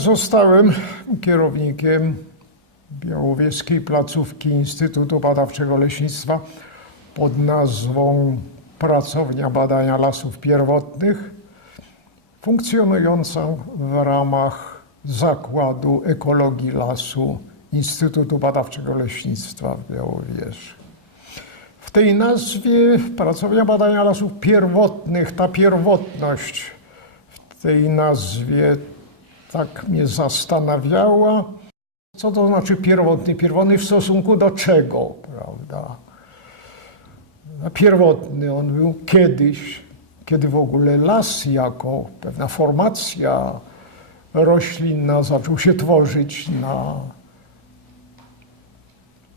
Zostałem kierownikiem Białowieskiej placówki Instytutu Badawczego Leśnictwa pod nazwą Pracownia Badania Lasów Pierwotnych, funkcjonującą w ramach Zakładu Ekologii Lasu Instytutu Badawczego Leśnictwa w Białowieży. W tej nazwie Pracownia Badania Lasów Pierwotnych, ta pierwotność w tej nazwie tak mnie zastanawiała. Co to znaczy pierwotny? Pierwotny w stosunku do czego, prawda? A Pierwotny on był kiedyś, kiedy w ogóle las jako pewna formacja roślinna zaczął się tworzyć na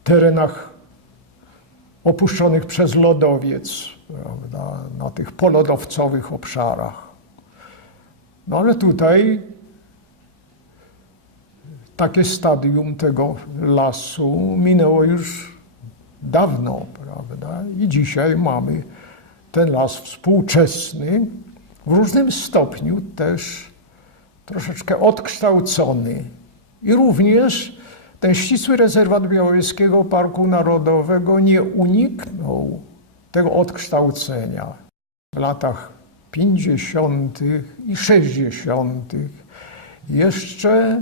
terenach opuszczonych przez lodowiec, prawda, na tych polodowcowych obszarach. No ale tutaj takie stadium tego lasu minęło już dawno, prawda? I dzisiaj mamy ten las współczesny, w różnym stopniu też troszeczkę odkształcony. I również ten ścisły rezerwat Białowieskiego Parku Narodowego nie uniknął tego odkształcenia. W latach 50. i 60. jeszcze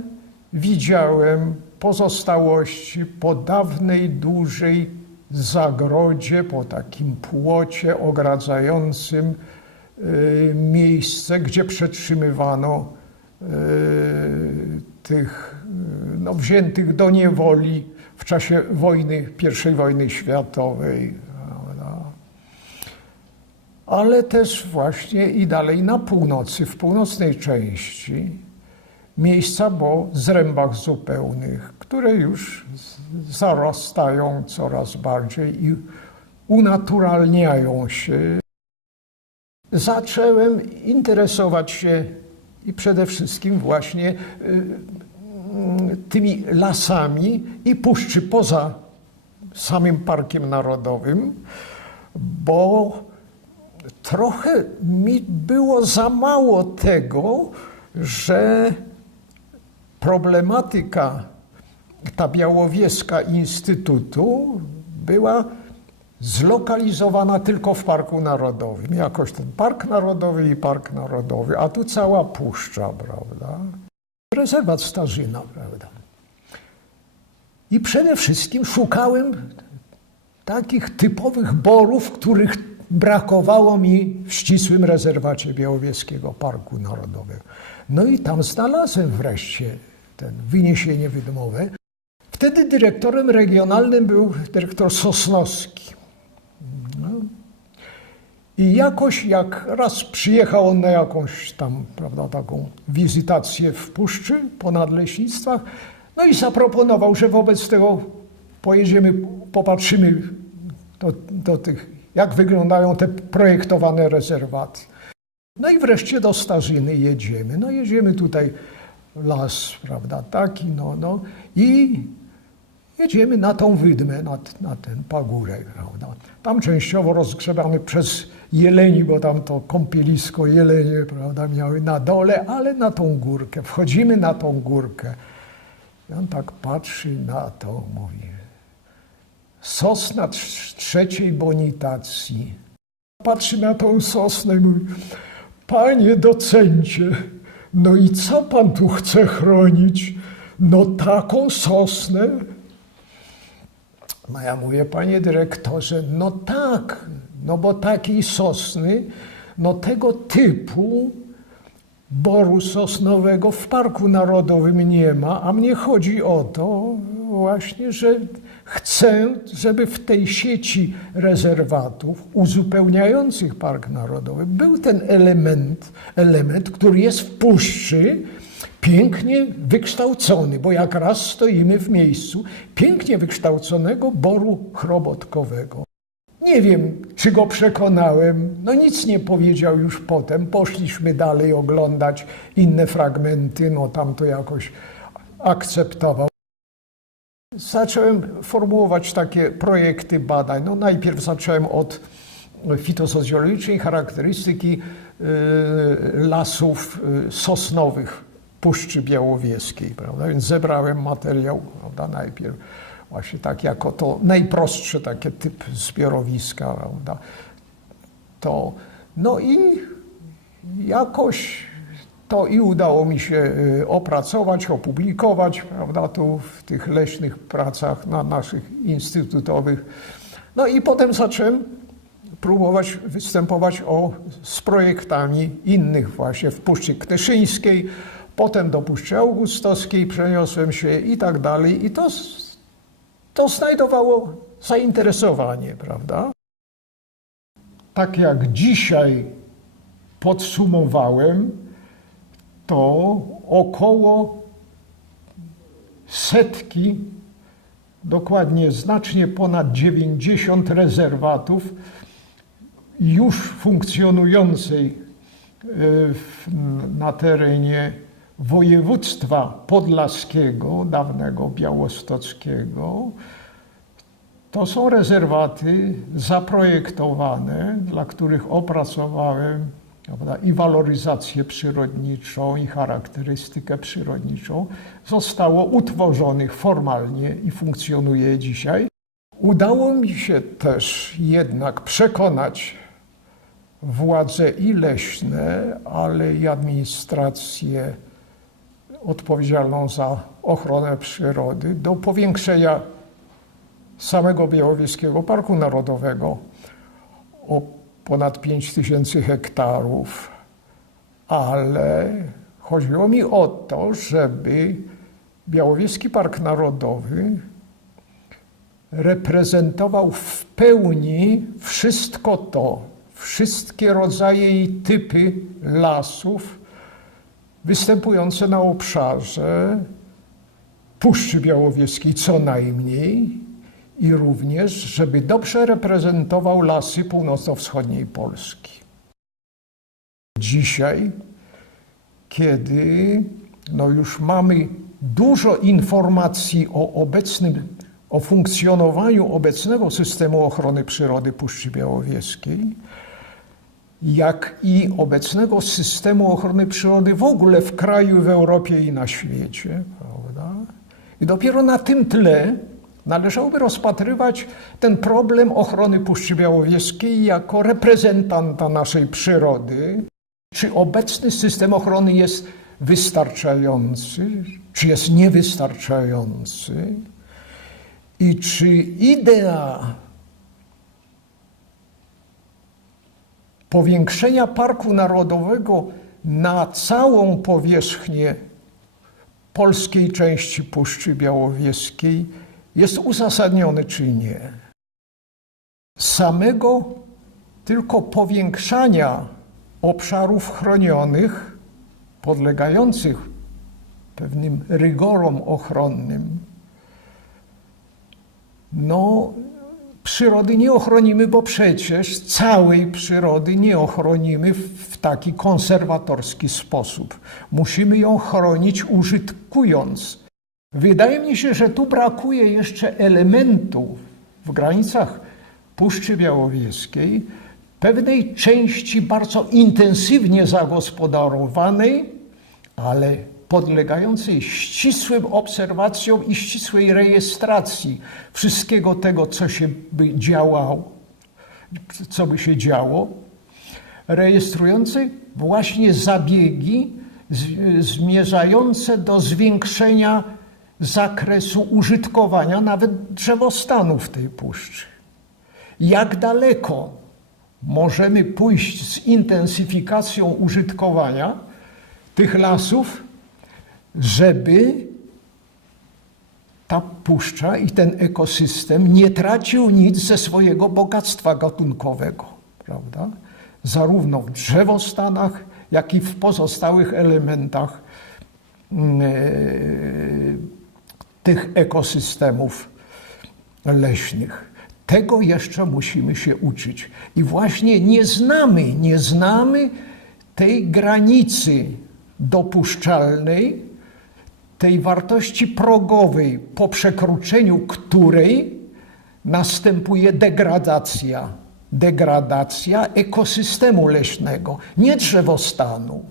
widziałem pozostałości po dawnej, dużej zagrodzie, po takim płocie ogradzającym y, miejsce, gdzie przetrzymywano y, tych y, no, wziętych do niewoli w czasie wojny, I wojny światowej. Ale też właśnie i dalej na północy, w północnej części, miejsca po zrębach zupełnych, które już zarastają coraz bardziej i unaturalniają się. Zacząłem interesować się i przede wszystkim właśnie y, mm, tymi lasami i puszczy poza samym Parkiem Narodowym, bo trochę mi było za mało tego, że problematyka ta białowieska Instytutu była zlokalizowana tylko w Parku Narodowym. Jakoś ten Park Narodowy i Park Narodowy, a tu cała puszcza, prawda? Rezerwat Starzyna, prawda? I przede wszystkim szukałem takich typowych borów, których brakowało mi w ścisłym rezerwacie Białowieskiego Parku Narodowego. No i tam znalazłem wreszcie ten wyniesienie wydmowe. Wtedy dyrektorem regionalnym był dyrektor Sosnowski. No. I jakoś jak raz przyjechał on na jakąś tam, prawda, taką wizytację w puszczy po nadleśnictwach, no i zaproponował, że wobec tego pojedziemy, popatrzymy do, do tych, jak wyglądają te projektowane rezerwaty. No i wreszcie do Starzyny jedziemy. No jedziemy tutaj, las, prawda, taki, no, no i jedziemy na tą wydmę, na, na ten pagórek, prawda. Tam częściowo rozgrzebany przez jeleni, bo tam to kąpielisko jelenie, prawda, miały na dole, ale na tą górkę. Wchodzimy na tą górkę. I on tak patrzy na to, mówi, sosna trz- trzeciej bonitacji. Patrzy na tą sosnę i mówi, panie docencie, no i co pan tu chce chronić? No taką sosnę. No ja mówię, panie dyrektorze, no tak, no bo takiej sosny, no tego typu boru sosnowego w Parku Narodowym nie ma, a mnie chodzi o to właśnie, że chcę, żeby w tej sieci rezerwatów uzupełniających Park Narodowy był ten element, element, który jest w puszczy, pięknie wykształcony, bo jak raz stoimy w miejscu pięknie wykształconego boru chrobotkowego. Nie wiem, czy go przekonałem. No nic nie powiedział już potem. Poszliśmy dalej oglądać inne fragmenty, no tam to jakoś akceptował. Zacząłem formułować takie projekty badań. No najpierw zacząłem od fitosocjologicznej charakterystyki y, lasów y, sosnowych Puszczy Białowieskiej, prawda? Więc zebrałem materiał, prawda, najpierw właśnie tak jako to najprostsze takie typ zbiorowiska, prawda? To, no i jakoś to i udało mi się y, opracować, opublikować, prawda, tu w tych leśnych pracach na naszych instytutowych. No i potem zacząłem próbować występować o, z projektami innych właśnie w Puszczy Knyszyńskiej, potem do Puszczy Augustowskiej przeniosłem się i tak dalej i to, to znajdowało zainteresowanie, prawda? Tak jak dzisiaj podsumowałem, to około setki, dokładnie znacznie ponad 90 rezerwatów już funkcjonującej na terenie województwa podlaskiego, dawnego białostockiego, to są rezerwaty zaprojektowane, dla których opracowałem prawda, i waloryzację przyrodniczą, i charakterystykę przyrodniczą. Zostało utworzonych formalnie i funkcjonuje dzisiaj. Udało mi się też jednak przekonać władze i leśne, ale i administrację odpowiedzialną za ochronę przyrody do powiększenia samego Białowieskiego Parku Narodowego o ponad 5 tysięcy hektarów, ale chodziło mi o to, żeby Białowieski Park Narodowy reprezentował w pełni wszystko to, wszystkie rodzaje i typy lasów występujące na obszarze Puszczy Białowieskiej co najmniej i również, żeby dobrze reprezentował lasy północno-wschodniej Polski. Dzisiaj, kiedy no już mamy dużo informacji o obecnym, o funkcjonowaniu obecnego systemu ochrony przyrody Puszczy Białowieskiej, jak i obecnego systemu ochrony przyrody w ogóle w kraju, w Europie i na świecie, prawda? I dopiero na tym tle należałoby rozpatrywać ten problem ochrony Puszczy Białowieskiej jako reprezentanta naszej przyrody. Czy obecny system ochrony jest wystarczający, czy jest niewystarczający? I czy idea powiększenia Parku Narodowego na całą powierzchnię polskiej części Puszczy Białowieskiej jest uzasadniony czy nie. Samego tylko powiększania obszarów chronionych podlegających pewnym rygorom ochronnym, no przyrody nie ochronimy, bo przecież całej przyrody nie ochronimy w taki konserwatorski sposób. Musimy ją chronić użytkując. Wydaje mi się, że tu brakuje jeszcze elementu w granicach Puszczy Białowieskiej, pewnej części bardzo intensywnie zagospodarowanej, ale podlegającej ścisłym obserwacjom i ścisłej rejestracji wszystkiego tego, co się by działało, co by się działo, rejestrującej właśnie zabiegi zmierzające do zwiększenia zakresu użytkowania nawet drzewostanów tej puszczy. Jak daleko możemy pójść z intensyfikacją użytkowania tych lasów, żeby ta puszcza i ten ekosystem nie tracił nic ze swojego bogactwa gatunkowego, prawda? Zarówno w drzewostanach, jak i w pozostałych elementach e, tych ekosystemów leśnych. Tego jeszcze musimy się uczyć. I właśnie nie znamy, nie znamy tej granicy dopuszczalnej, tej wartości progowej, po przekroczeniu której następuje degradacja. Degradacja ekosystemu leśnego, nie drzewostanu.